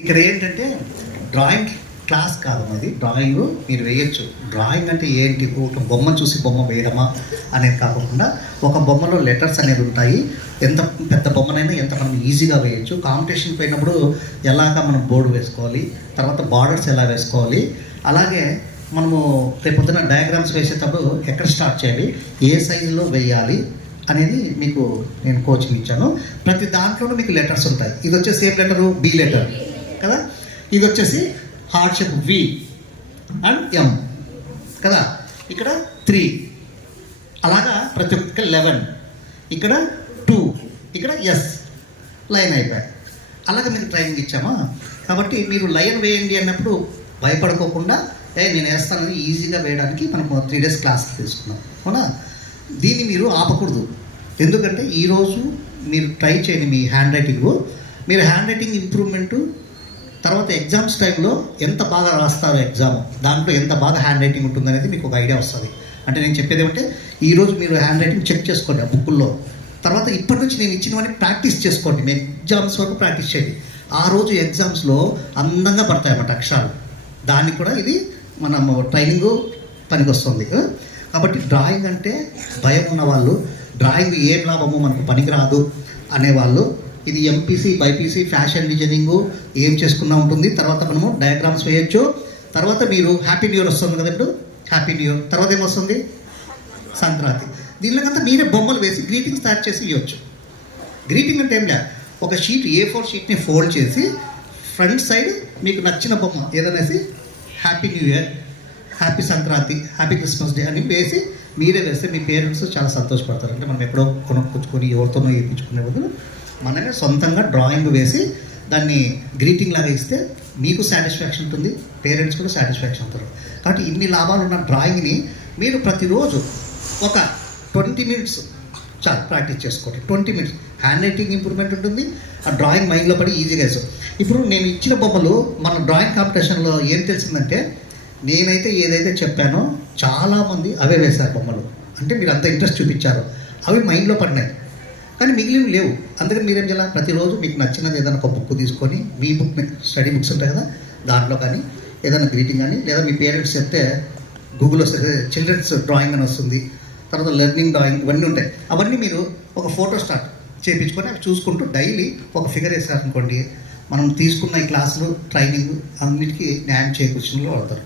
ఇక్కడ ఏంటంటే drawing class కాదు అది. డ్రాయింగ్ మీరు వేయచ్చు. డ్రాయింగ్ అంటే ఏంటి, ఒక బొమ్మ చూసి బొమ్మ వేయడమా అనేది కాకుండా ఒక బొమ్మలో లెటర్స్ అనేది ఉంటాయి. ఎంత పెద్ద బొమ్మనైనా ఎంత మనం ఈజీగా వేయచ్చు. కాంపిటీషన్ పోయినప్పుడు ఎలాగ మనం బోర్డు వేసుకోవాలి, తర్వాత బార్డర్స్ ఎలా వేసుకోవాలి, అలాగే మనము రేపొద్దున డయాగ్రామ్స్ వేసేటప్పుడు ఎక్కడ స్టార్ట్ చేయాలి, ఏ సైజులో వేయాలి అనేది మీకు నేను కోచింగ్ ఇచ్చాను. ప్రతి దాంట్లోనూ మీకు లెటర్స్ ఉంటాయి. ఇది వచ్చేసి సేమ్ లెటరు బి లెటర్ కదా, ఇది వచ్చేసి heart shape V and M కదా, ఇక్కడ 3 అలాగా ప్రతి ఒక్క 11, ఇక్కడ 2, ఇక్కడ ఎస్ లైన్ అయిపోయాయి. అలాగే మీకు ట్రైనింగ్ ఇచ్చామా. కాబట్టి మీరు లైన్ వేయండి అన్నప్పుడు భయపడుకోకుండా నేను వేస్తానని ఈజీగా వేయడానికి మనకు 3 days క్లాస్ తీసుకున్నాం అవునా. దీన్ని మీరు ఆపకూడదు. ఎందుకంటే ఈరోజు మీరు ట్రై చేయండి మీ హ్యాండ్ రైటింగ్. మీరు హ్యాండ్ రైటింగ్ ఇంప్రూవ్మెంటు తర్వాత ఎగ్జామ్స్ టైంలో ఎంత బాగా రాస్తారో ఎగ్జామ్, దాంట్లో ఎంత బాగా హ్యాండ్ రైటింగ్ ఉంటుందనేది మీకు ఒక ఐడియా వస్తుంది. అంటే నేను చెప్పేది ఏమంటే ఈరోజు మీరు హ్యాండ్ రైటింగ్ చెక్ చేసుకోండి ఆ బుక్కుల్లో. తర్వాత ఇప్పటి నుంచి నేను ఇచ్చినవన్నీ ప్రాక్టీస్ చేసుకోండి. మీ ఎగ్జామ్స్ వరకు ప్రాక్టీస్ చేయండి. ఆ రోజు ఎగ్జామ్స్లో అందంగా పడతాయి అన్నమాట అక్షరాలు. దానికి కూడా ఇది మనము ట్రైనింగ్ పనికి వస్తుంది. కాబట్టి డ్రాయింగ్ అంటే భయం ఉన్నవాళ్ళు, డ్రాయింగ్ ఏం లాభము మనకు పనికిరాదు అనేవాళ్ళు, ఇది ఎంపీసీ బైపీసీ ఫ్యాషన్ డిజైనింగ్ ఏం చేసుకున్నా ఉంటుంది. తర్వాత మనము డయాగ్రామ్స్ వేయచ్చు. తర్వాత మీరు హ్యాపీ న్యూ ఇయర్ వస్తుంది కదా, ఇప్పుడు హ్యాపీ న్యూ ఇయర్ తర్వాత ఏమొస్తుంది, సంక్రాంతి. దీనిలోకంతా మీరే బొమ్మలు వేసి గ్రీటింగ్ స్టార్ట్ చేసి ఇవ్వచ్చు. గ్రీటింగ్ అంటే ఏం లేదు, ఒక షీట్ A4 షీట్ని ఫోల్డ్ చేసి ఫ్రంట్ సైడ్ మీకు నచ్చిన బొమ్మ ఏదనేసి happy new year, happy Sankranti, happy Christmas day అని వేసి మీరే వేస్తే మీ పేరెంట్స్ చాలా సంతోషపడతారు. అంటే మనం ఎక్కడో కొనుక్కొచ్చుకొని ఎవరితోనో వేయించుకునే బదులు మనమే సొంతంగా డ్రాయింగ్ వేసి దాన్ని గ్రీటింగ్ లాగా ఇస్తే మీకు సాటిస్ఫాక్షన్ ఉంటుంది, పేరెంట్స్ కూడా సాటిస్ఫాక్షన్ అవుతారు. కాబట్టి ఇన్ని లాభాలు ఉన్న డ్రాయింగ్ని మీరు ప్రతిరోజు ఒక 20 minutes చాలా ప్రాక్టీస్ చేసుకోండి. 20 minutes హ్యాండ్ రైటింగ్ ఇంప్రూవ్మెంట్ ఉంటుంది. ఆ డ్రాయింగ్ మైండ్లో పడి ఈజీగా వేస్తాం. ఇప్పుడు నేను ఇచ్చిన బొమ్మలు మన డ్రాయింగ్ కాంపిటీషన్లో ఏం తెలిసిందంటే, నేనైతే ఏదైతే చెప్పానో చాలామంది అవే వేశారు బొమ్మలు. అంటే మీరు అంత ఇంట్రెస్ట్ చూపించారు, అవి మైండ్లో పడినాయి. కానీ మిగిలిన లేవు. అందుకని మీరేం చేయాలి, ప్రతిరోజు మీకు నచ్చినది ఏదైనా ఒక బుక్ తీసుకొని, మీ బుక్ స్టడీ బుక్స్ ఉంటాయి కదా దాంట్లో కానీ ఏదైనా గ్రీటింగ్ కానీ, లేదా మీ పేరెంట్స్ చెప్తే గూగుల్లో చిల్డ్రన్స్ డ్రాయింగ్ అని వస్తుంది, తర్వాత లెర్నింగ్ డ్రాయింగ్ ఇవన్నీ ఉంటాయి. అవన్నీ మీరు ఒక ఫోటో స్టార్ట్ చేయించుకొని అవి చూసుకుంటూ డైలీ ఒక ఫిగర్ వేసారనుకోండి, మనం తీసుకున్న ఈ క్లాసులు ట్రైనింగ్ అన్నిటికీ న్యాయం చేకూర్చడంలో వాడతారు.